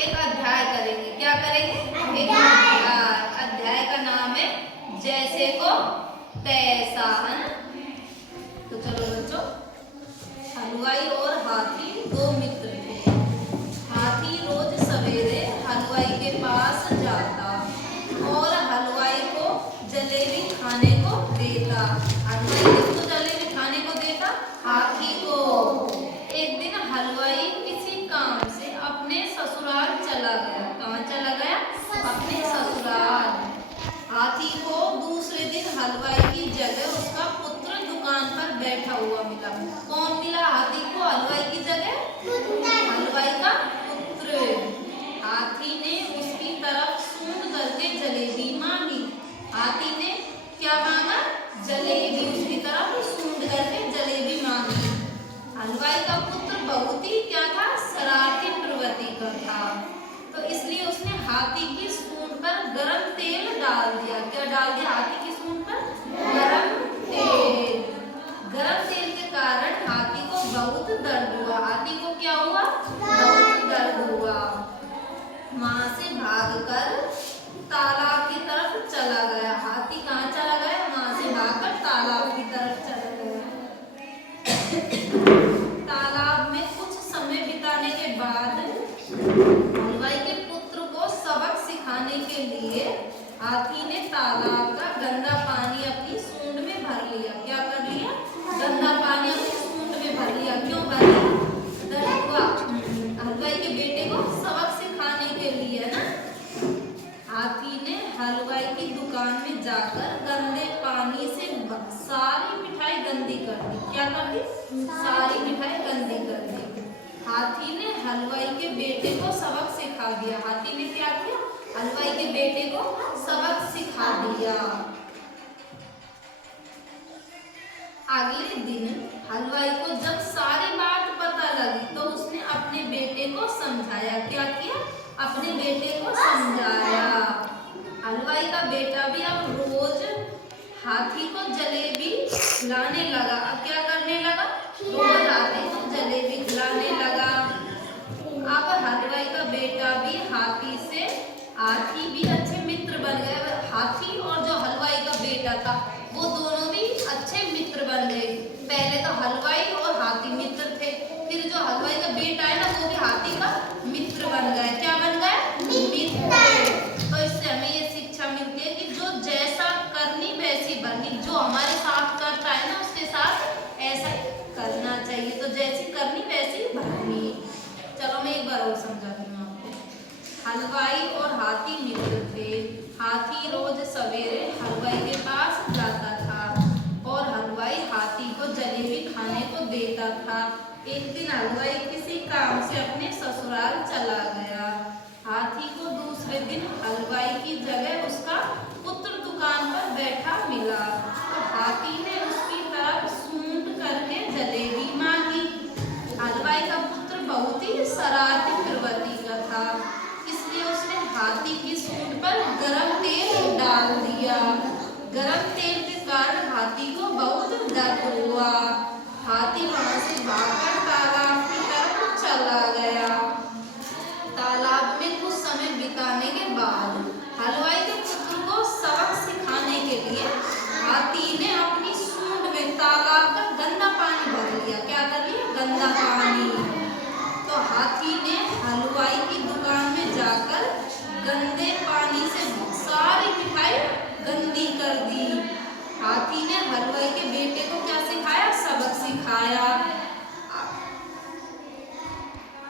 एक अध्याय करेंगे। क्या करेंगे? एक अध्याय। अध्याय का नाम है जैसे को तैसा, है ना। तो चलो बच्चों, हलवाई और हाथी दो मित्र थे। हाथी रोज सवेरे हलवाई के पास जाता और हलवाई को जलेबी खाने को देता। हलवाई किसको जलेबी खाने को देता? हाथी को। एक दिन हलवाई किसी काम से अपने ससुराल चला गया। कहाँ चला गया? अपने ससुराल। हाथी को दूसरे दिन हलवाई की जगह उसका पुत्र दुकान पर बैठा हुआ मिला। कौन मिला हाथी को हलवाई की जगह? हलवाई का पुत्र। हाथी ने उसकी तरफ सूंघ करके जलेबी मांगी। हाथी ने क्या मांगा? जलेबी। उसकी तरफ सूंघ करके जलेबी मांगी। हलवाई का पुत्र बहुत ही क्या था? शरारती प्रवृत्ति का था। तो इसलिए उसने हाथी की सूंड पर गरम तेल डाल दिया। क्या डाल दिया हाथी की सूंड पर? गरम तेल। गरम तेल के कारण हाथी को बहुत दर्द हुआ। हाथी को क्या हुआ? बहुत दर्द हुआ। वहां से भागकर तालाब की तरफ चला गया। हाथी कहाँ चला गया? वहां से भागकर तालाब की तरफ चला गया। तालाब में कुछ समय बिताने के बाद हलवाई के पुत्र को सबक सिखाने के लिए हाथी ने तालाब का गंदा पानी अपनी सूंड में भर लिया। क्या कर लिया? गंदा पानी अपनी सूंड में भर लिया। क्यों भर लिया? हलवाई के बेटे को सबक सिखाने के लिए ना। हाथी ने हलवाई की दुकान में जाकर गंदे पानी से सारी मिठाई गंदी कर दी। क्या कर दी? सारी मिठाई गंदी कर दी। हाथी ने हलवाई के बेटे को सबक सिखा दिया। हाथी ने क्या किया? हलवाई के बेटे को सबक सिखा दिया। अगले दिन हलवाई को जब सारी बात पता लगी तो उसने अपने बेटे को समझाया। क्या किया? अपने बेटे को समझाया। हलवाई का बेटा भी अब रोज हाथी को जलेबी खिलाने लगा। अब क्या करने लगा? रोज हाथी को जलेबी खिलाने लगा। अब हलवाई का बेटा भी हाथी भी अच्छे मित्र बन गए। हाथी और जो हलवाई का बेटा था वो दोनों भी अच्छे मित्र बन गए। पहले तो हलवाई और हाथी मित्र थे, फिर जो हलवाई का बेटा है ना वो भी हाथी का मित्र बन गए। क्या बन गए? मित्र। तो इससे हमें ये शिक्षा मिलती है कि जो जैसा करनी वैसी भरनी। जो हमारे साथ करता है ना उसके साथ ऐसा ही करना चाहिए। तो जैसी करनी वैसी भरनी। चलो मैं एक बार और समझाती हूँ आपको। हलवाई और हाथी मित्र थे। हाथी रोज सवेरे हलवाई के पास जाता था और हलवाई हाथी को जलेबी खाने को देता था। एक दिन हलवाई किसी काम से अपने ससुराल चला गया। हाथी को दूसरे दिन हलवाई की जगह उसका पुत्र दुकान पर बैठा मिला। तो हाथी ने उसकी तरफ सूंघ करके जलेबी मांगी। हलवाई का पुत्र बहुत ही शरारती प्रवृत्ति का था, इसलिए उसने हाथी की सूंड पर गरम तेल डाल दिया। गरम तेल के कारण हाथी को बहुत दर्द हुआ। हाथी वहां से भागकर तालाब की तरफ चला गया। तालाब में कुछ समय बिताने के बाद हलवाई के पुत्र को सबक सिखाने के लिए हाथी ने अपनी सूंड में तालाब का गंदा पानी भर लिया। क्या कर लिया? गंदा पानी। तो हाथी ने हलवाई की दुकान में जाकर गंदे पानी से सारी मिठाई गंदी कर दी।